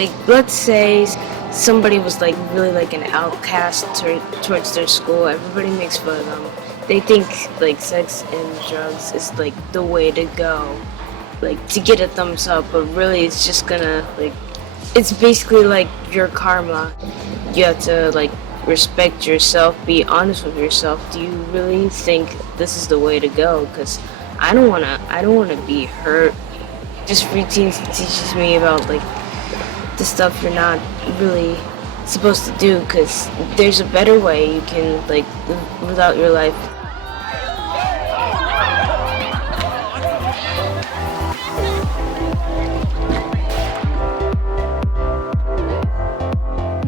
Like, let's say somebody was like really like an outcast towards their school. Everybody makes fun of them. They think like sex and drugs is like the way to go, like to get a thumbs up, but really it's just gonna like, it's basically like your karma. You have to like respect yourself, be honest with yourself. Do you really think this is the way to go? Because I don't wanna be hurt. Just free teens teaches me about like the stuff you're not really supposed to do, because there's a better way you can like live out your life.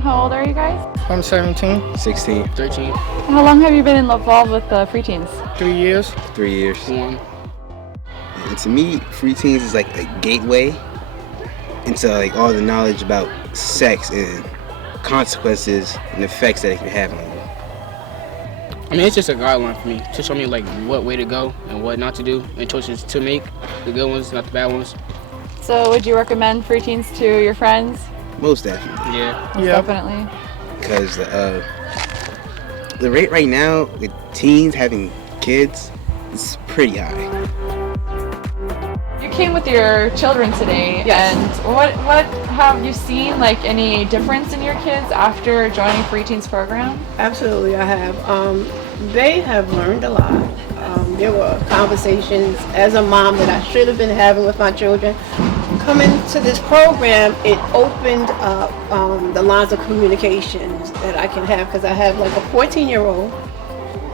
How old are you guys? I'm 17. 16. 13. How long have you been involved with free teens? 3 years. 3 years. 1. And to me, free teens is like a gateway into like all the knowledge about sex and consequences and effects that it can have on you. I mean, it's just a guideline for me to show me like what way to go and what not to do, and choices to make, the good ones, not the bad ones. So would you recommend free teens to your friends? Most definitely. Yeah. Most definitely. Because the rate right now with teens having kids is pretty high. You came with your children today, Yes. and what have you seen, like any difference in your kids after joining Free Teens program? Absolutely, I have. They have learned a lot. There were conversations as a mom that I should have been having with my children. Coming to this program, it opened up the lines of communications that I can have, because I have like a 14-year-old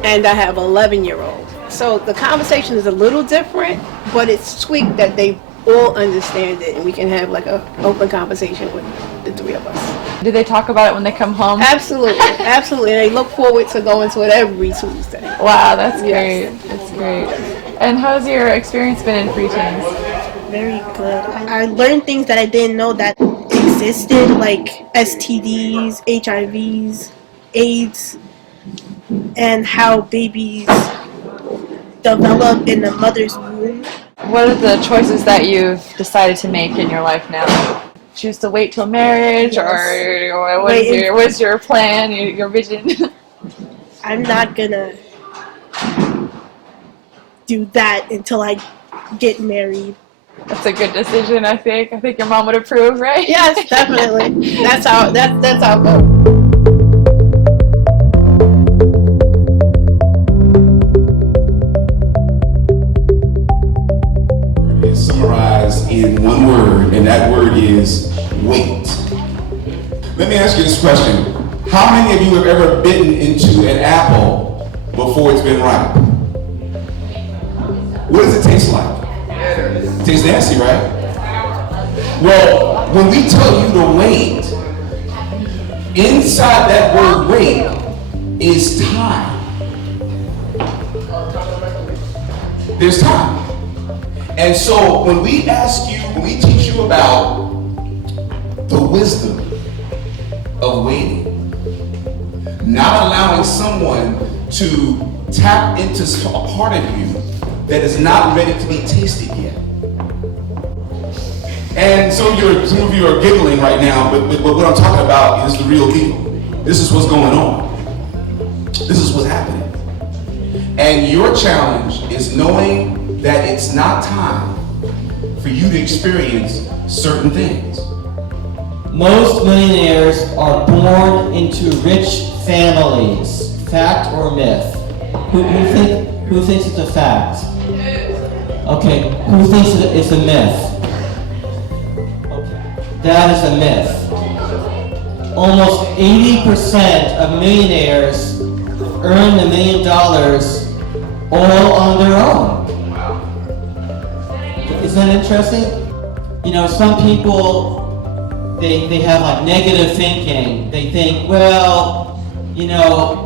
and I have an 11-year-old. So the conversation is a little different, but it's tweaked that they all understand it and we can have like an open conversation with the three of us. Do they talk about it when they come home? Absolutely, absolutely. They look forward to going to it every Tuesday. Wow, that's Yes. great. That's great. And how's your experience been in Free Teens? Very good. I learned things that I didn't know that existed, like STDs, HIVs, AIDS, and how babies develop in the mother's womb. What are the choices that you've decided to make in your life now? Choose to wait till marriage, Yes. or what's your plan, your vision? I'm not gonna do that until I get married. That's a good decision, I think. I think your mom would approve, right? Yes, definitely. That's our goal. Is summarized in one word, and that word is wait. Let me ask you this question. How many of you have ever bitten into an apple before it's been ripe? What does it taste like? It tastes nasty, right? Well, when we tell you to wait, inside that word wait is time. There's time. And so when we teach you about the wisdom of waiting, not allowing someone to tap into a part of you that is not ready to be tasted yet. And some of you are giggling right now, but what I'm talking about is the real deal. This is what's going on. This is what's happening. And your challenge is knowing that it's not time for you to experience certain things. Most millionaires are born into rich families. Fact or myth? Who thinks it's a fact? Okay, who thinks it's a myth? Okay, that is a myth. Almost 80% of millionaires earn $1 million all on their own. Isn't that interesting? You know, some people, they have like negative thinking. They think, well, you know,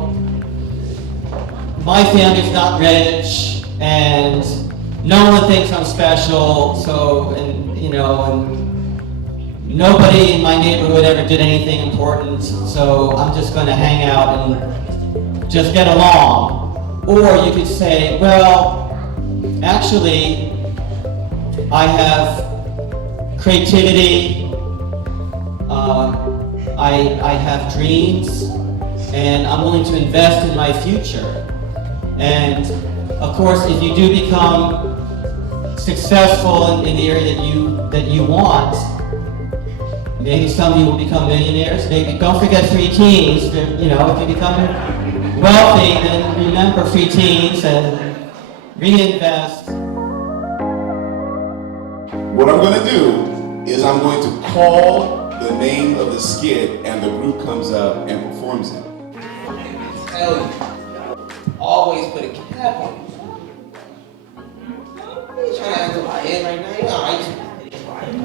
my family's not rich and no one thinks I'm special, so, and you know, and nobody in my neighborhood ever did anything important, so I'm just going to hang out and just get along. Or you could say, well, actually, I have creativity, I have dreams, and I'm willing to invest in my future. And of course, if you do become successful in the area that you want, maybe some of you will become millionaires. Maybe don't forget free teens. You know, if you become wealthy, then remember free teens and reinvest. What I'm going to do is I'm going to call the name of the skit, and the group comes up and performs it. Tell you, always put a cap on you. You ain't trying to act my head right now. You're alright.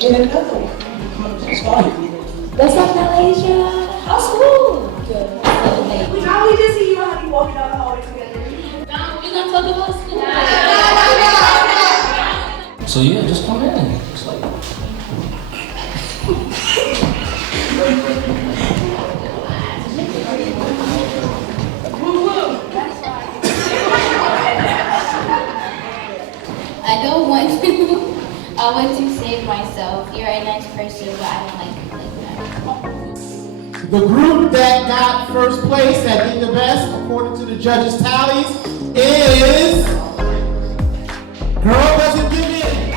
Get another one. It's fine. What's up, Malaysia? How's school? Good. Now we just see you honey walking down the hallway together. No, we're gonna talk about school. So yeah, just come in. It's like... I don't want to. I want to save myself. You're a nice person, but I don't like you like that. The group that got first place at Being the Best, according to the judges' tallies, is Girl Doesn't Give In.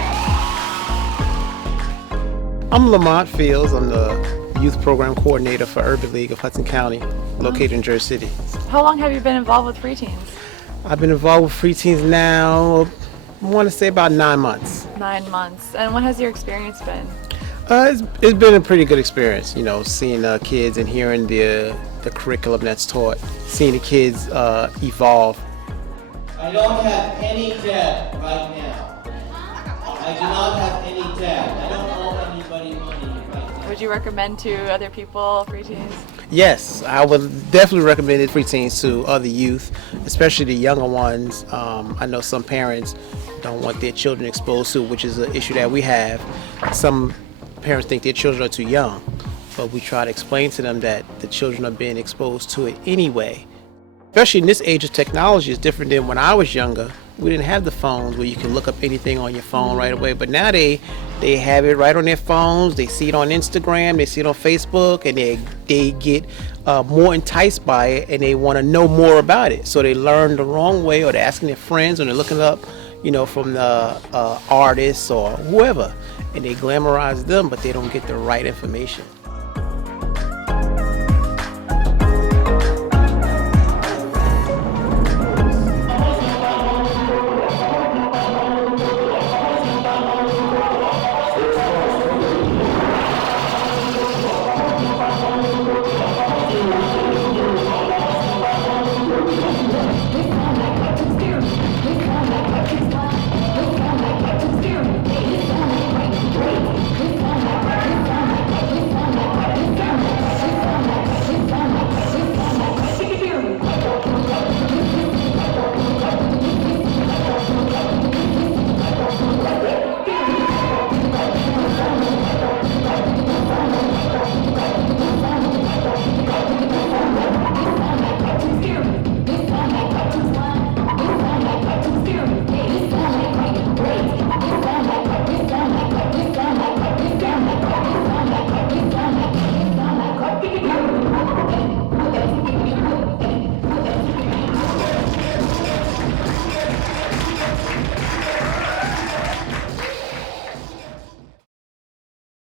I'm Lamont Fields. I'm the youth program coordinator for Urban League of Hudson County, located in Jersey City. How long have you been involved with preteens? I've been involved with preteens now, I want to say about 9 months. 9 months. And what has your experience been? It's been a pretty good experience, you know, seeing kids and hearing the curriculum that's taught, seeing the kids evolve. I don't have any debt right now. I do not have any debt. I don't owe anybody money right now. Would you recommend to other people preteens? Yes, I would definitely recommend it preteens to other youth, especially the younger ones. I know some parents don't want their children exposed to, which is an issue that we have. Some parents think their children are too young, but we try to explain to them that the children are being exposed to it anyway. Especially in this age of technology, it's different than when I was younger. We didn't have the phones where you can look up anything on your phone right away, but now they have it right on their phones. They see it on Instagram, they see it on Facebook, and they get more enticed by it, and they want to know more about it. So they learn the wrong way, or they're asking their friends, or they're looking up, you know, from the artists or whoever, and they glamorize them, but they don't get the right information.